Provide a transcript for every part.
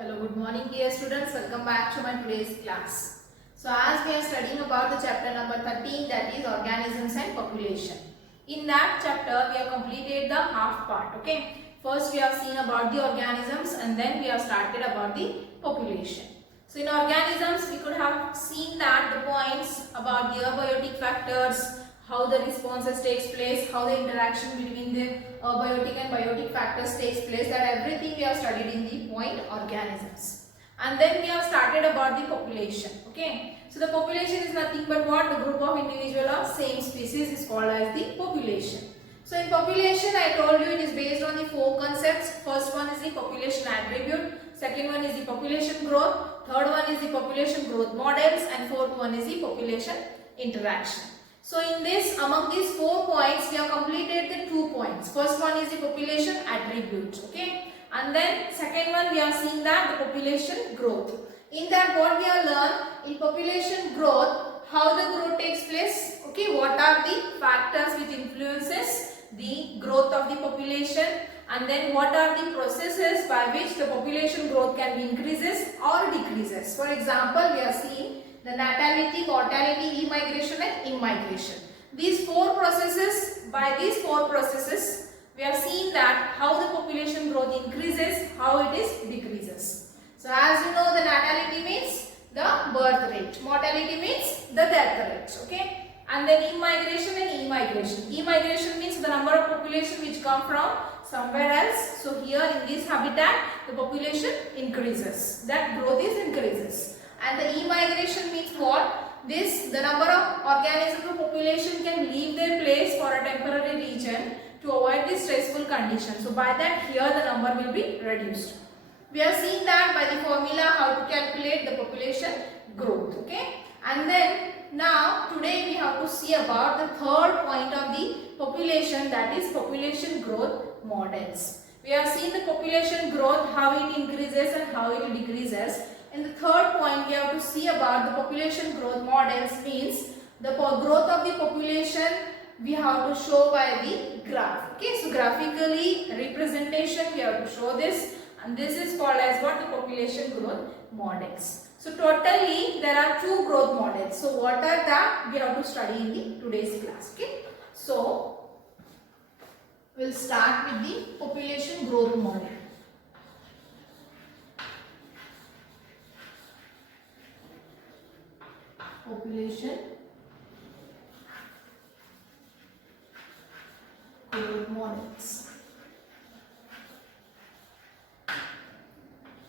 Hello, good morning dear students. Welcome back to my today's class. So as we are studying about the chapter number 13, that is organisms and population. In that chapter we have completed the half part. Okay. First we have seen about the organisms and then we have started about the population. So in organisms we could have seen that the points about the abiotic factors, how the responses takes place, how the interaction between the abiotic and biotic factors takes place, that everything we have studied in the point organisms. And then we have started about the population. Okay. So the population is nothing but what? The group of individual of same species is called as the population. So in population I told you it is based on the four concepts. First one is the population attribute, second one is the population growth, third one is the population growth models, and fourth one is the population interaction. So in this, among these 4 points, we have completed the 2 points. First one is the population attribute, okay? And then second one we have seen that the population growth. In that what we have learned, in population growth, how the growth takes place, okay? What are the factors which influences the growth of the population, and then what are the processes by which the population growth can be increases or decreases. For example, we have seen the natality, mortality, immigration and immigration. These 4 processes, by these 4 processes, we have seen that how the population growth increases, how it is decreases. So as you know, the natality means the birth rate, mortality means the death rate, okay? And then immigration and immigration. Immigration means the number of population which come from somewhere else. So here in this habitat, the population increases, that growth is increases. And the immigration means what? The number of organisms or population can leave their place for a temporary region to avoid the stressful condition. So by that here the number will be reduced. We have seen that by the formula how to calculate the population growth. Okay. And then now today we have to see about the third point of the population, that is population growth models. We have seen the population growth, how it increases and how it decreases. In the third point we have to see about the population growth models, means the growth of the population we have to show by the graph. Okay, so graphically representation we have to show this, and this is called as what? The population growth models. So totally there are 2 growth models. So what are that? We have to study in the today's class. Okay, so we'll start with the population growth model. Population growth models.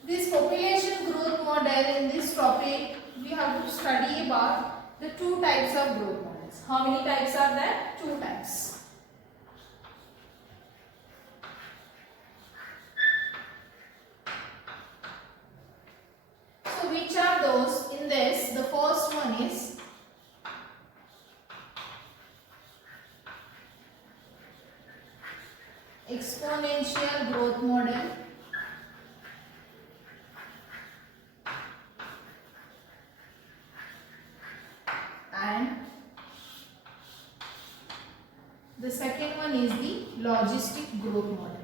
This population growth model, in this topic we have to study about the 2 types of growth models. How many types are there? 2 types. So which are those? In this, the first one is exponential growth model, and the second one is the logistic growth model.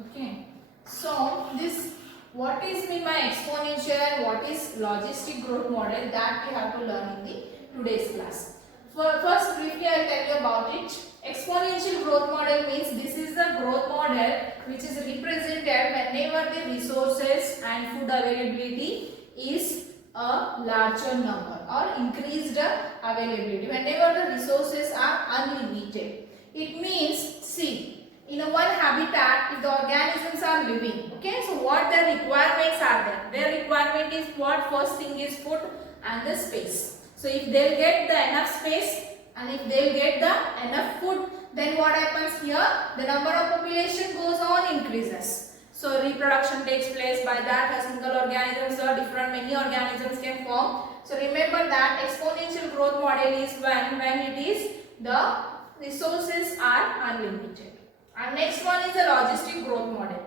Okay, so this, what is mean by exponential and what is logistic growth model, that we have to learn in the today's class. First briefly I will tell you about it. Exponential growth model means this is the growth model which is represented whenever the resources and food availability is a larger number or increased availability, whenever the resources are unlimited. It means, see, in a one habitat, if the organisms are living, okay, so what their requirements are there? Their requirement is what? First thing is food and the space. So if they'll get the enough space and if they'll get the enough food, then what happens here? The number of population goes on increases. So reproduction takes place. By that a single organisms or many organisms can form. So remember that exponential growth model is when it is the resources are unlimited. And next one is the logistic growth model.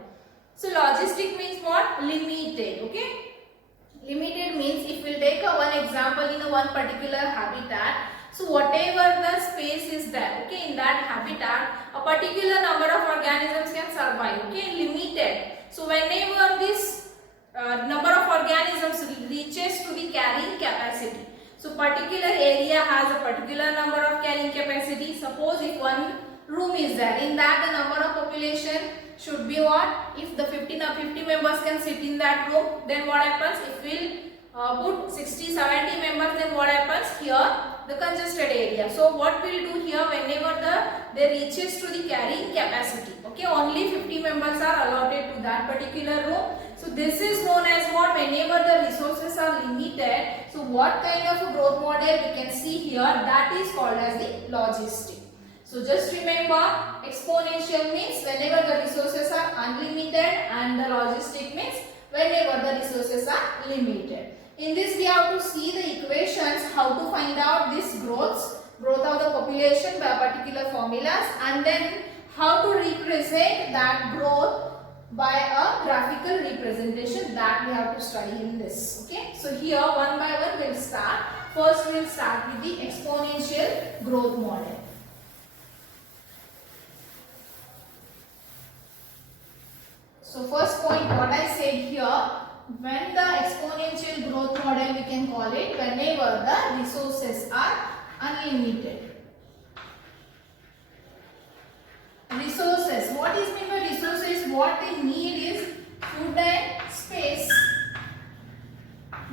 So logistic means what? Limited. Okay. Limited means if we take one example in one particular habitat. So whatever the space is there, okay, in that habitat, a particular number of organisms can survive, okay, limited. So whenever this number of organisms reaches to the carrying capacity, so particular area has a particular number of carrying capacity. Suppose if one room is there, in that the number of population should be what? If the 50 members can sit in that room, then what happens? If we'll put 60-70 members, then what happens? Here the congested area. So what we'll do here, whenever they reaches to the carrying capacity, okay, only 50 members are allotted to that particular room. So this is known as what? Whenever the resources are limited. So what kind of a growth model we can see here? That is called as the logistic. So just remember, exponential means whenever the resources are unlimited, and the logistic means whenever the resources are limited. In this we have to see the equations, how to find out this growth of the population by particular formulas, and then how to represent that growth by a graphical representation, that we have to study in this. Okay, so here one by one we'll start. First we'll start with the exponential growth model. So first point, what I said here, when the exponential growth model, we can call it whenever the resources are unlimited. Resources, what is meant by resources? What they need is food and space.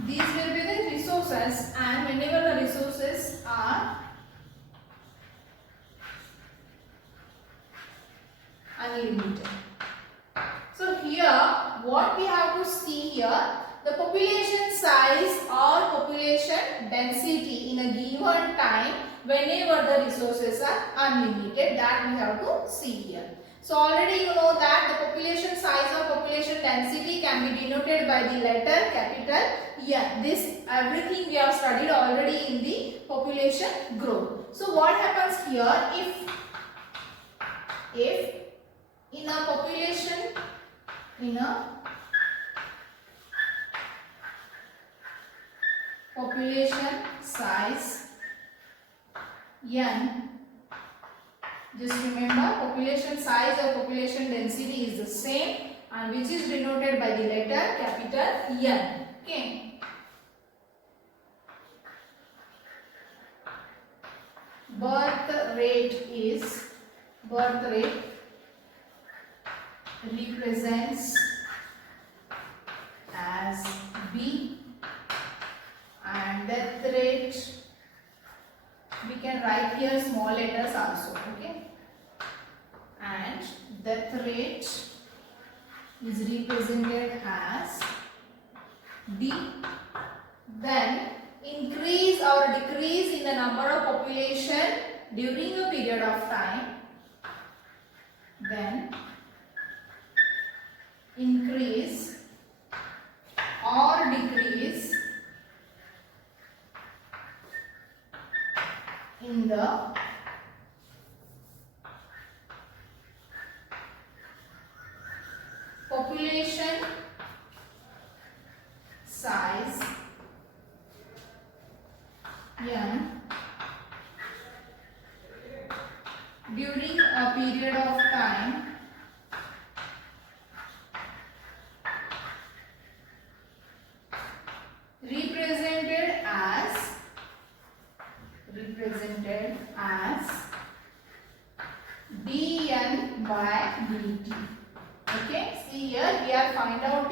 These will be the resources, and whenever the resources are unlimited. So here, what we have to see here, the population size or population density in a given time whenever the resources are unlimited, that we have to see here. So already you know that the population size or population density can be denoted by the letter capital N. This everything we have studied already in the population growth. So what happens here, if in a population size N, just remember population size or population density is the same, and which is denoted by the letter capital N. Okay. Birth rate represents as B, and death rate we can write here small letters also, okay, and death rate is represented as D. Then increase or decrease in the number of population during a period of time, then increase or decrease in the population size N during a period of time represented as dN by dt. Okay, see here we are finding out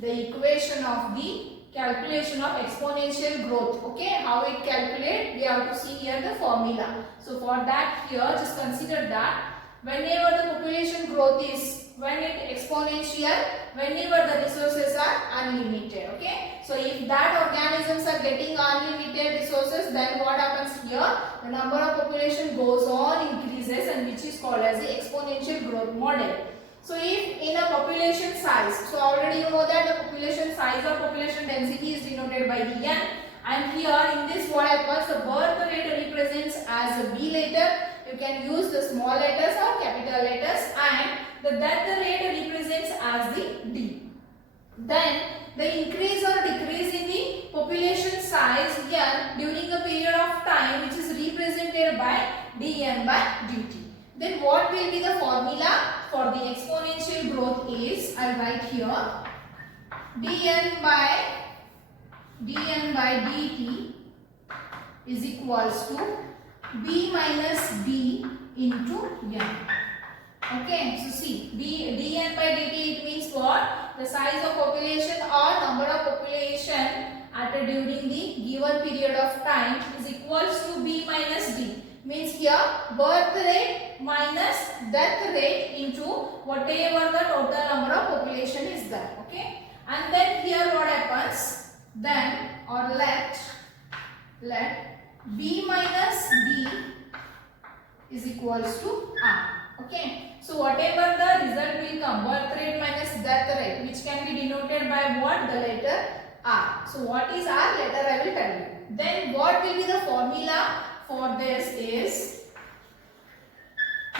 the equation of the calculation of exponential growth. Okay, how it calculate, we have to see here the formula. So for that, here just consider that whenever the population growth is, when it exponential, whenever the resources are unlimited. Okay, so if that organisms are getting unlimited resources, then what happens here, the number of population goes on increases, and which is called as the exponential growth model. So if in a population size, so already you know that the population size or population density is denoted by the N, and here in this what happens, the birth rate represents as a B letter. You can use the small letters or capital letters, and the death rate represents as the D. Then the increase or decrease in the population by dn by dt. Then what will be the formula for the exponential growth is, I'll write here, dn by dt is equals to b minus d into n. Okay, so see, dn by dt, it means what? The size of population or number of population at during the given period of time is equals to b minus d. Means here birth rate minus death rate into whatever the total number of population is there. Okay, and then here what happens? Then or let b minus d is equals to r. Okay, so whatever the result will come, birth rate minus death rate, which can be denoted by what? The letter r. So what is r? Later I will tell you. Then what will be the formula for this is,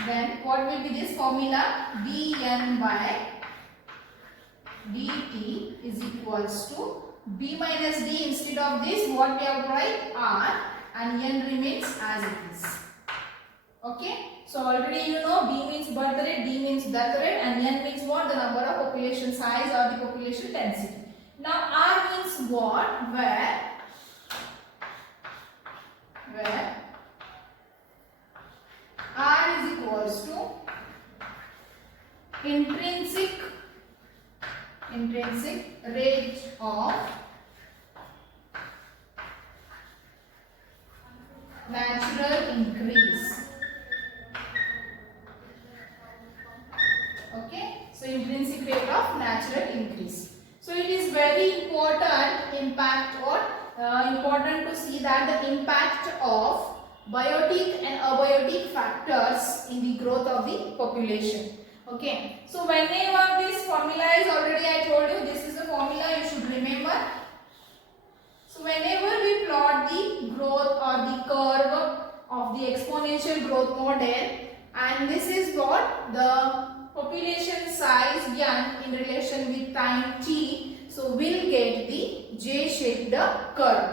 then what will be this formula? dn by dt is equals to b minus d. Instead of this, what we have to write? R, and n remains as it is. Okay, so already you know b means birth rate, d means death rate, and n means what? The number of population size or the population density. Now r means what? Where r is equals to intrinsic rate of natural increase. Okay, so intrinsic rate of natural increase. So it is very important important to see that the impact of biotic and abiotic factors in the growth of the population. Okay, so whenever this formula is already, I told you, this is the formula you should remember. So whenever we plot the growth or the curve of the exponential growth model, and this is what the population size n in relation with time t, so we'll get the J-shaped curve.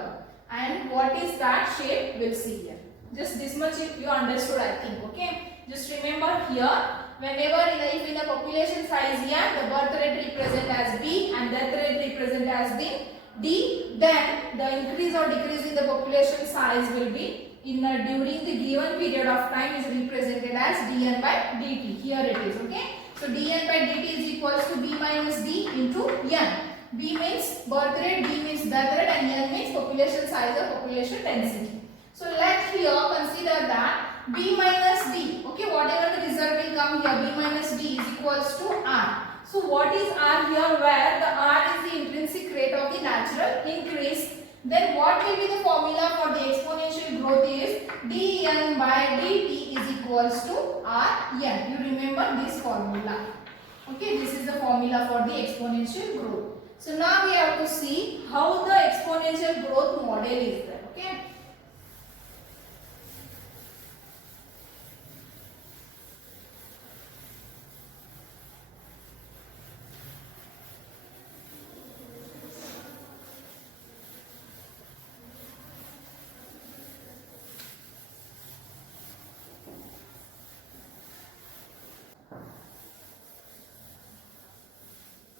And what is that shape? We'll see here. Just this much if you understood, I think. Okay, just remember here, whenever if in the population size n, the birth rate represent as b and death rate represent as the d, then the increase or decrease in the population size will be during the given period of time is represented as dn by dt. Here it is. Okay, so dn by dt is equals to b minus d into n. B means birth rate, D means death rate, and n means population size or population density. So let here consider that b minus d. Okay, whatever the result will come here, b minus d is equals to r. So what is r here? Where the r is the intrinsic rate of the natural increase. Then what will be the formula for the exponential growth is dn by dt is equals to rn. You remember this formula. Okay, this is the formula for the exponential growth. So now we have to see how the exponential growth model is there. Okay.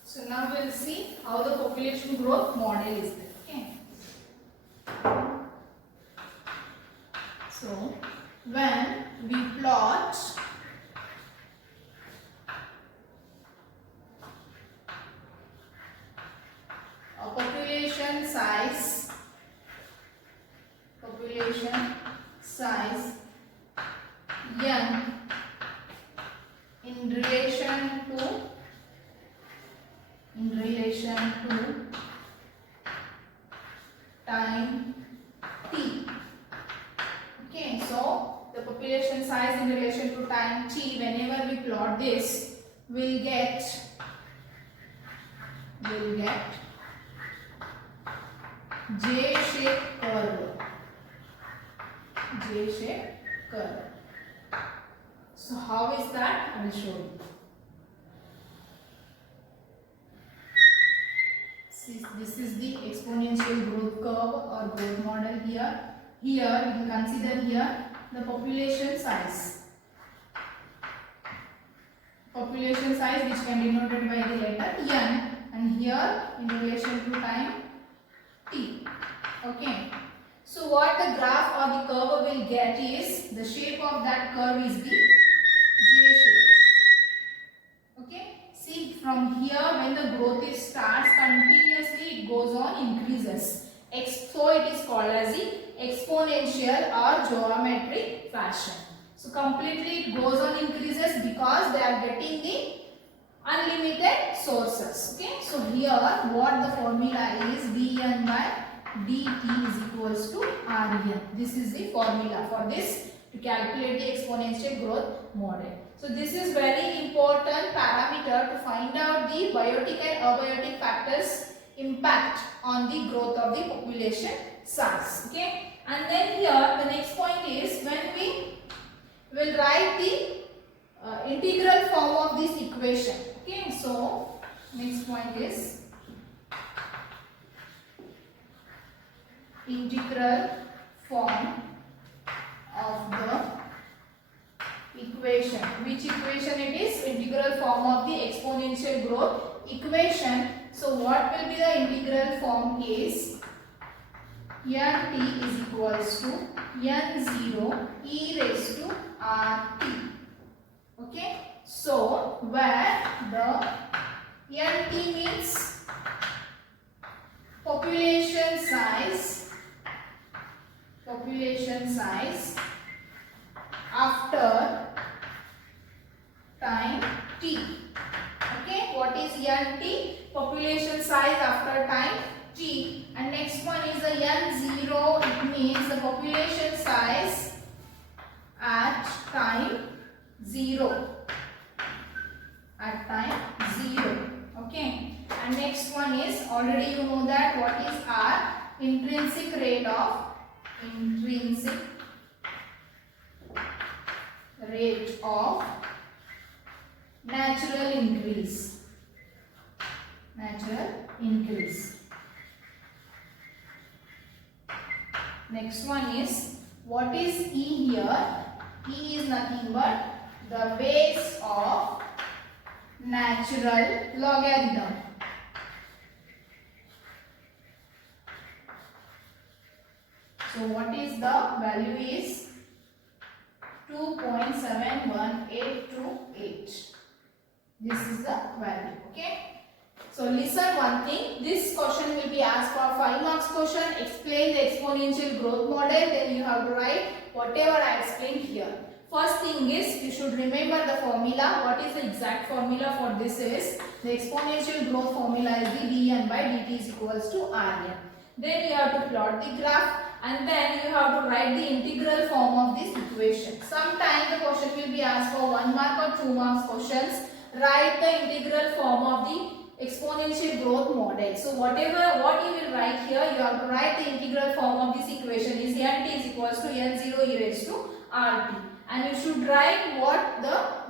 So now we will see how the population growth model is there. Okay. So when we plot a population size n in relation to time t. Okay, so the population size in relation to time t, whenever we plot this, we'll get J-shaped curve. So how is that? I will show you. This is the exponential growth curve or growth model here. Here we can consider here the population size. Population size which can be denoted by the letter n, and here in relation to time t. Okay. So what the graph or the curve will get is, the shape of that curve is the J shape. Okay. See, from here when the growth starts continuously, it goes on increases. So it is called as the exponential or geometric fashion. So completely it goes on increases because they are getting the unlimited sources. Okay. So here what the formula is, dn by dt is equals to Rn. This is the formula for this to calculate the exponential growth model. So this is very important parameter to find out the biotic and abiotic factors impact on the growth of the population size. Okay. And then here the next point is, when we will write the integral form of this equation. Okay. So next point is integral form of the equation. Which equation it is? Integral form of the exponential growth equation. So what will be the integral form is, nt is equals to n0 e raised to rt. Okay. So where the nt means population size after time t. Okay, what is nt? Population size after time t. And next one is the n0. It means the population size at time 0. At time 0. Okay. And next one is, already you know that, what is R? Intrinsic rate of natural increase. Next one is, what is E here? E is nothing but the base of natural logarithm. So what is the value is 2.71828. This is the value. Okay. So listen one thing. This question will be asked for 5 marks question. Explain the exponential growth model. Then you have to write whatever I explained here. First thing is, you should remember the formula. What is the exact formula for this is, the exponential growth formula is the dn by dt is equals to Rn. Then you have to plot the graph, and then you have to write the integral form of this equation. Sometimes the question will be asked for 1 mark or 2 marks questions. Write the integral form of the exponential growth model. So what you will write here, you have to write the integral form of this equation is nt is equals to n0 e raised to rt. And you should write what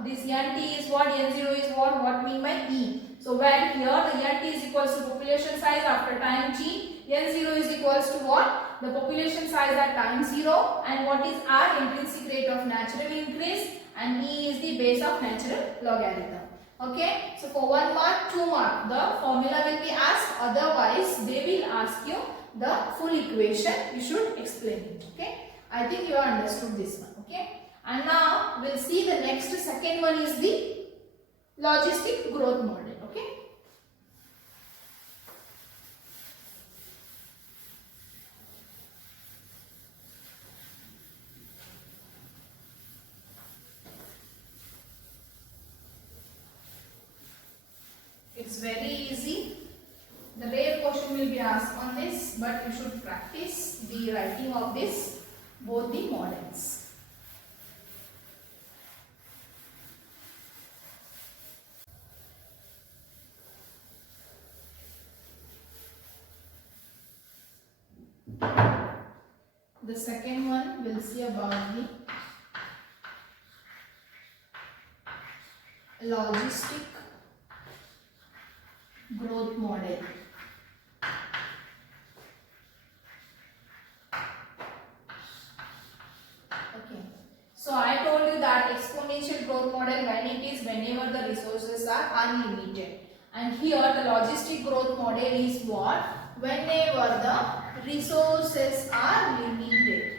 this nt is what, n0 is what mean by e. So where here the nt is equals to population size after time t, n0 is equals to what? The population size at time 0, and what is r? Intrinsic rate of natural increase, and e is the base of natural logarithm. Okay. So for 1 mark, 2 mark, the formula will be asked. Otherwise, they will ask you the full equation. You should explain it. Okay. I think you have understood this one. Okay. And now we'll see the next second one is the logistic growth model. Okay. It's very easy. The rare question will be asked on this, but you should practice the writing of this, both the models. The second one we'll see about the logistic growth model. Okay. So I told you that exponential growth model, when it is whenever the resources are unlimited, and here the logistic growth model is what? Whenever the resources are limited.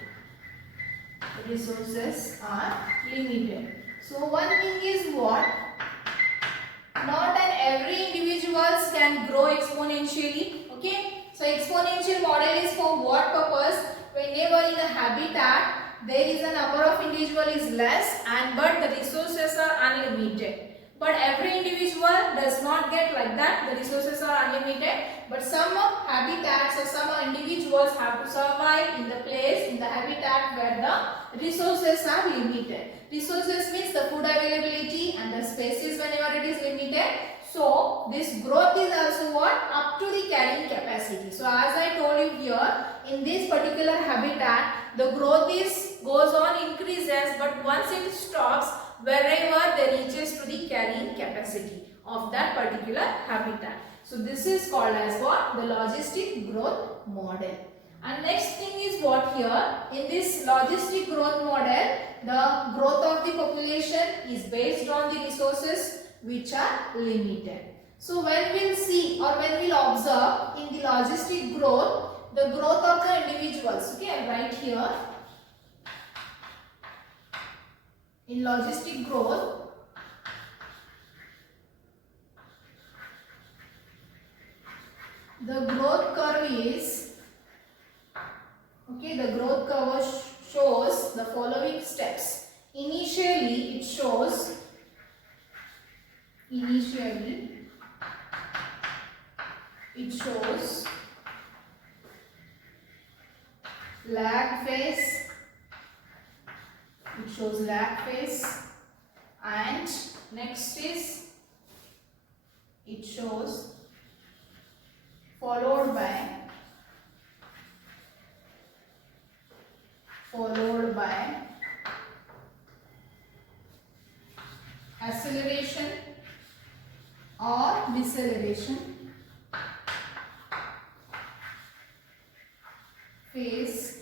Resources are limited. So one thing is what? Not an every individuals can grow exponentially. Okay. So exponential model is for what purpose? Whenever in a habitat there is a number of individual is less and but the resources are unlimited. But every individual does not get like that. The resources are unlimited. But some habitats or some individuals have to survive in the place, in the habitat where the resources are limited. Resources means the food availability and the spaces whenever it is limited. So this growth is also what? Up to the carrying capacity. So as I told you here, in this particular habitat, the growth goes on increases, but once it stops wherever they reaches to the carrying capacity of that particular habitat. So this is called as what? The logistic growth model. And next thing is what here? In this logistic growth model, the growth of the population is based on the resources which are limited. So when we'll see or when we'll observe in the logistic growth, the growth of the individuals. Okay, I'll write here. In logistic growth, the growth curve is, okay, the growth curve shows the following steps. Initially, it shows lag phase. It shows lag phase, and next is it shows followed by acceleration or deceleration phase,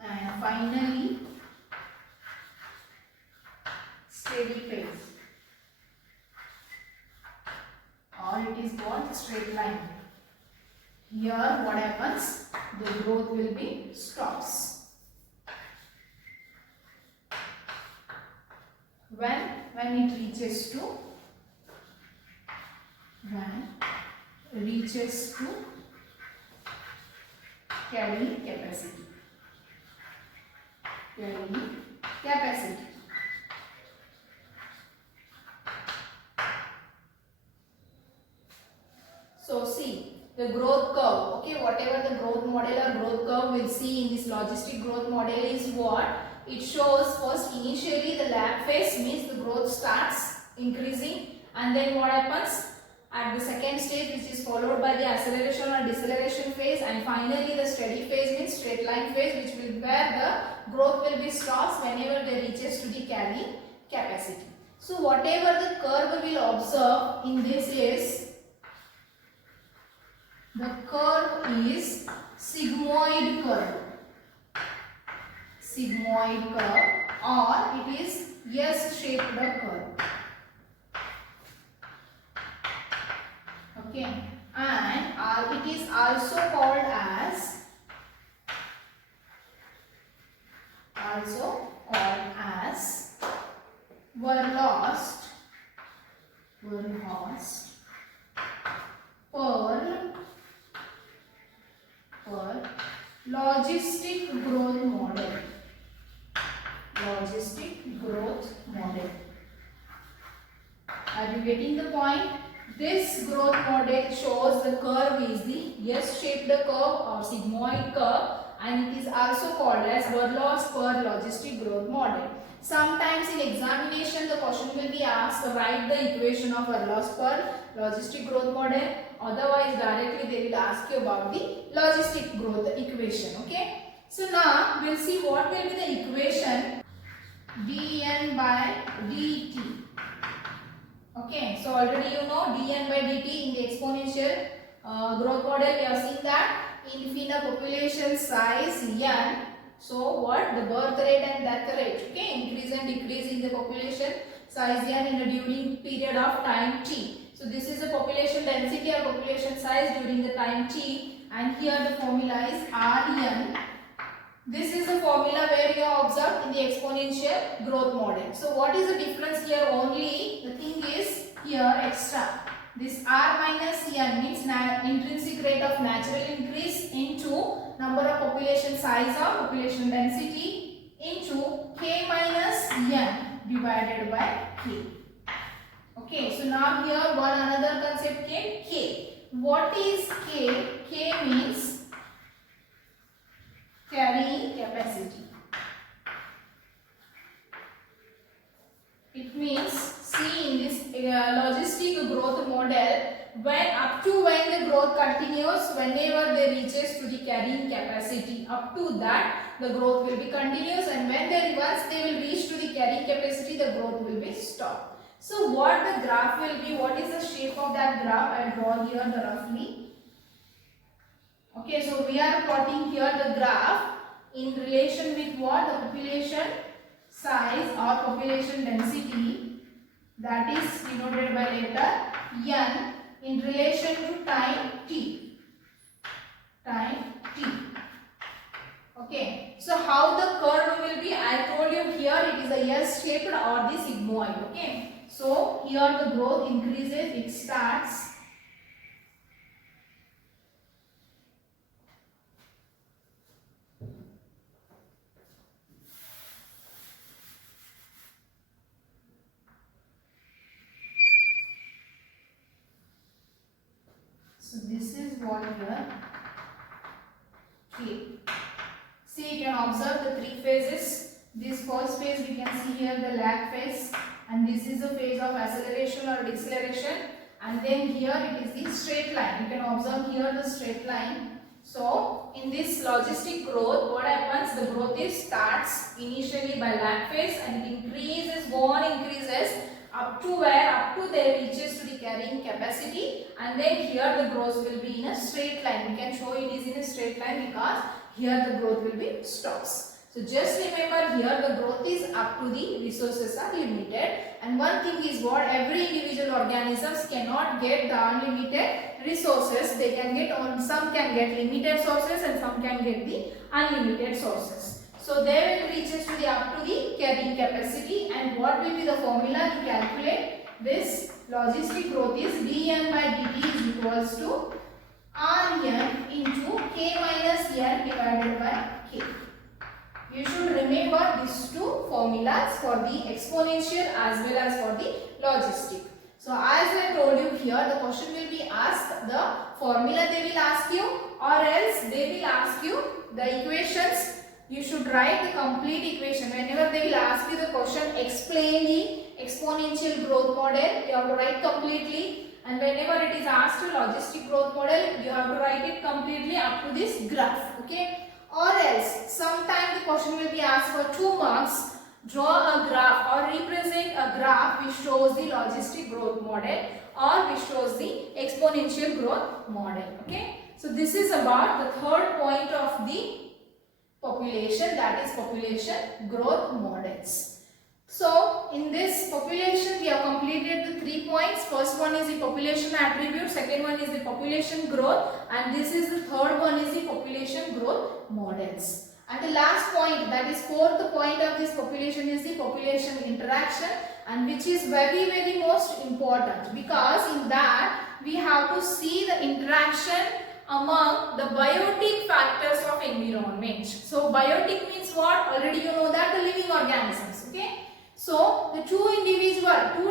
and finally steady phase, or it is called straight line. Here what happens? The growth will be stops. When it reaches to carrying capacity. So see the growth curve. Okay, whatever the growth model or growth curve we'll see in this logistic growth model is what? It shows first initially the lag phase means the growth starts increasing, and then what happens at the second stage, which is followed by the acceleration or deceleration phase, and finally the steady phase means straight line phase, which will where the growth will be stops whenever they reaches to the carrying capacity. So whatever the curve we will observe in this is the curve is sigmoid curve. Or it is S-shaped curve. Okay, and it is also called as Verhulst logistic growth model. Are you getting the point? This growth model shows the curve is the S-shaped curve or sigmoid curve, and it is also called as Verhulst logistic growth model. Sometimes in examination the question will be asked to write the equation of Verhulst logistic growth model. Otherwise directly they will ask you about the logistic growth equation. Okay. So now we will see what will be the equation dN by dt. Okay, so already you know dN by dt in the exponential growth model we have seen that in a population size n, so what? The birth rate and death rate, okay, increase and decrease in the population size n in a during period of time t. So this is the population density or population size during the time t, and here the formula is Rn. This is the formula where you have observed in the exponential growth model. So what is the difference here? Only the thing is here extra. This R minus n means intrinsic rate of natural increase into number of population size or population density into k minus n divided by k. Okay, so now here one another concept came, k. What is k? K means carrying capacity. It means, see in this logistic growth model, when the growth continues, whenever they reaches to the carrying capacity, up to that the growth will be continuous, and when once they will reach to the carrying capacity, the growth will be stopped. So what the graph will be, what is the shape of that graph? I will draw here the roughly. Okay, so we are plotting here the graph in relation with what? The population size or population density, that is denoted by letter n, in relation to time t. Time t. Okay, so how the curve will be? I told you here it is a S shaped or the sigmoid. Okay, so here the growth increases, it starts. So this is what here K. See, you can observe the three phases. This first phase we can see here the lag phase, and this is the phase of acceleration or deceleration, and then here it is the straight line. You can observe here the straight line. So in this logistic growth, what happens? The growth starts initially by lag phase and it increases, go on increases up to where? Up to there reaches to the carrying capacity, and then here the growth will be in a straight line. We can show it is in a straight line because here the growth will be stops. So just remember here the growth is up to the resources are limited, and one thing is what? Every individual organisms cannot get the unlimited resources. They can get on, some can get limited sources and some can get the unlimited sources. So they will reach to the up to the carrying capacity, and what will be the formula to calculate this logistic growth is dn by dt is equals to Rn into k minus n divided by k. You should remember these two formulas for the exponential as well as for the logistic. So as I told you here, the question will be asked, the formula they will ask you, or else they will ask you the equations. You should write the complete equation. Whenever they will ask you the question, explain the exponential growth model, you have to write completely. And whenever it is asked to logistic growth model, you have to write it completely up to this graph. Okay. Or else, sometime the question will be asked for 2 marks. Draw a graph or represent a graph which shows the logistic growth model or which shows the exponential growth model. Okay. So this is about the third point of the population, that is population growth models. So in this population we have completed the 3 points. First one is the population attribute, second one is the population growth, and this is the third one is the population growth models. And the last point, that is fourth point of this population, is the population interaction, and which is very most important, because in that we have to see the interaction among the biotic factors of environment. So biotic means what? Already you know that, the living organisms. Okay. So the two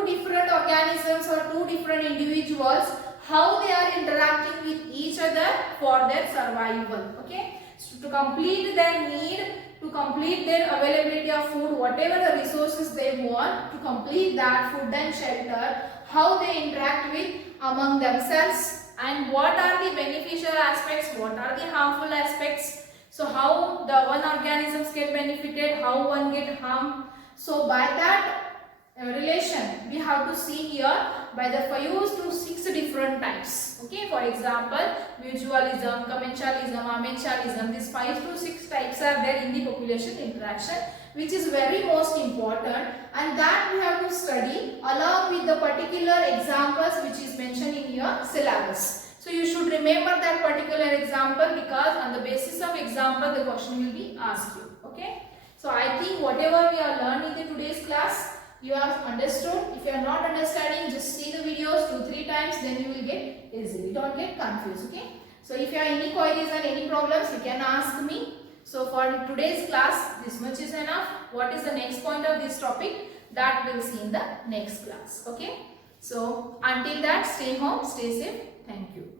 different organisms or two different individuals, how they are interacting with each other for their survival. Okay. So to complete their need, to complete their availability of food, whatever the resources they want, to complete that food and shelter, how they interact with among themselves, and what are the beneficial aspects, what are the harmful aspects. So how the one organisms get benefited, how one get harmed. So by that relation, we have to see here by the 5 to 6 different types. Okay, for example, mutualism, commensalism, amensalism, these 5 to 6 types are there in the population interaction, which is very most important, and that we have to study along with the particular examples which is mentioned in your syllabus. So you should remember that particular example, because on the basis of example the question will be asked you. Okay, so I think whatever we are learning in today's class, you have understood. If you are not understanding, just see the videos 2-3 times, then you will get easily. Don't get confused. Okay, so if you have any queries and any problems, you can ask me. So for today's class, this much is enough. What is the next point of this topic? That we'll see in the next class. Okay, so until that, stay home, stay safe. Thank you.